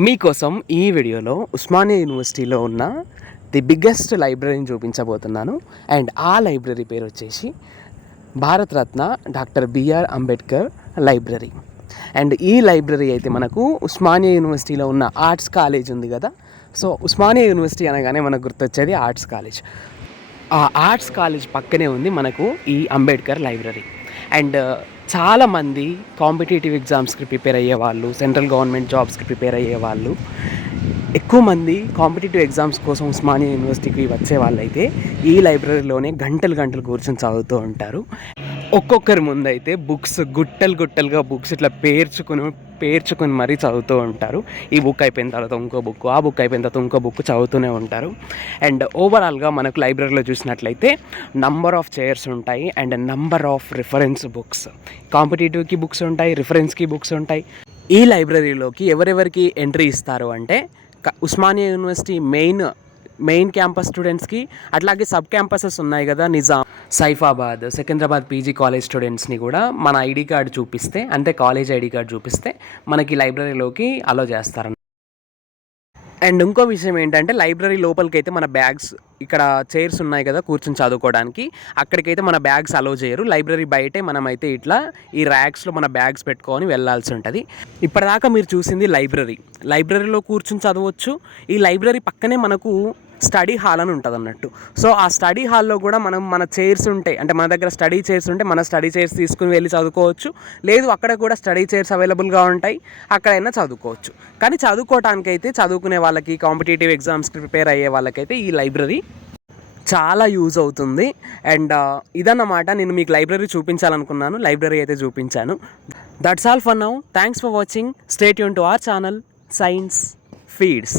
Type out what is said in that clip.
మీకోసం ఈ వీడియోలో ఉస్మానియా యూనివర్సిటీలో ఉన్న ది బిగ్గెస్ట్ లైబ్రరీని చూపించబోతున్నాను. అండ్ ఆ లైబ్రరీ పేరు వచ్చేసి Bharat Ratna doctor BR Ambedkar library. And ఈ లైబ్రరీ అయితే మనకు ఉస్మానియా యూనివర్సిటీలో ఉన్న ఆర్ట్స్ కాలేజ్ ఉంది కదా? సో ఉస్మానియా యూనివర్సిటీ అనగానే మనకు గుర్తొచ్చేది ఆర్ట్స్ కాలేజ్. ఆ ఆర్ట్స్ కాలేజ్ పక్కనే ఉంది మనకు ఈ అంబేద్కర్ లైబ్రరీ. అండ్ uh, చాలామంది కాంపిటేటివ్ ఎగ్జామ్స్కి ప్రిపేర్ అయ్యే వాళ్ళు సెంట్రల్ గవర్నమెంట్ జాబ్స్కి ప్రిపేర్ అయ్యే వాళ్ళు. ఎక్కువ మంది కాంపిటేటివ్ ఎగ్జామ్స్ కోసం ఉస్మానియా యూనివర్సిటీకి వచ్చే వాళ్ళైతే ఈ లైబ్రరీలోనే గంటలు గంటలు కూర్చొని చదువుతూ ఉంటారు. ఒక్కొక్కరి ముందైతే బుక్స్ గుట్టలు గుట్టలుగా బుక్స్ ఇట్లా పేర్చుకుని పేర్చుకుని మరీ చదువుతూ ఉంటారు. ఈ బుక్ అయిపోయిన తర్వాత ఇంకో బుక్ ఆ బుక్ అయిపోయిన తర్వాత ఇంకో బుక్ చదువుతూనే ఉంటారు. అండ్ ఓవరాల్గా మనకు లైబ్రరీలో చూసినట్లయితే నంబర్ ఆఫ్ చైర్స్ ఉంటాయి and number of reference books కాంపిటేటివ్కి books ఉంటాయి రిఫరెన్స్కి బుక్స్ ఉంటాయి. ఈ లైబ్రరీలోకి ఎవరెవరికి ఎంట్రీ ఇస్తారు అంటే Osmania university main main campus స్టూడెంట్స్కి అట్లాగే సబ్ క్యాంపసెస్ ఉన్నాయి కదా నిజాం సైఫాబాద్ సికింద్రాబాద్ పీజీ కాలేజ్ స్టూడెంట్స్ని కూడా మన ఐడి కార్డు చూపిస్తే అంటే కాలేజ్ ఐడి కార్డు చూపిస్తే మనకి లైబ్రరీలోకి అలో చేస్తారు అండ్ ఇంకో విషయం ఏంటంటే లైబ్రరీ లోపలికి అయితే మన బ్యాగ్స్ ఇక్కడ చైర్స్ ఉన్నాయి కదా కూర్చొని చదువుకోవడానికి. అక్కడికైతే మన బ్యాగ్స్ అలో చేయరు. లైబ్రరీ బయటే మనమైతే ఇట్లా ఈ ర్యాక్స్లో మన బ్యాగ్స్ పెట్టుకొని వెళ్ళాల్సి ఉంటుంది. ఇప్పటిదాకా మీరు చూసింది లైబ్రరీ. లైబ్రరీలో కూర్చొని చదవచ్చు. ఈ లైబ్రరీ పక్కనే మనకు స్టడీ హాల్ అని ఉంటుంది అన్నట్టు. సో ఆ స్టడీ హాల్లో కూడా మనం మన చైర్స్ ఉంటాయి. అంటే మన దగ్గర స్టడీ చైర్స్ ఉంటే మన స్టడీ చైర్స్ తీసుకుని వెళ్ళి చదువుకోవచ్చు. లేదు అక్కడ కూడా స్టడీ చైర్స్ అవైలబుల్గా ఉంటాయి. అక్కడైనా చదువుకోవచ్చు. కానీ చదువుకోవటానికైతే చదువుకునే వాళ్ళకి కాంపిటేటివ్ ఎగ్జామ్స్కి ప్రిపేర్ అయ్యే వాళ్ళకైతే ఈ లైబ్రరీ చాలా యూజ్ అవుతుంది. అండ్ ఇదన్నమాట నేను మీకు లైబ్రరీ చూపించాలనుకున్నాను. లైబ్రరీ అయితే చూపించాను. That's all for now thanks for watching stay Yoon to our channel science feeds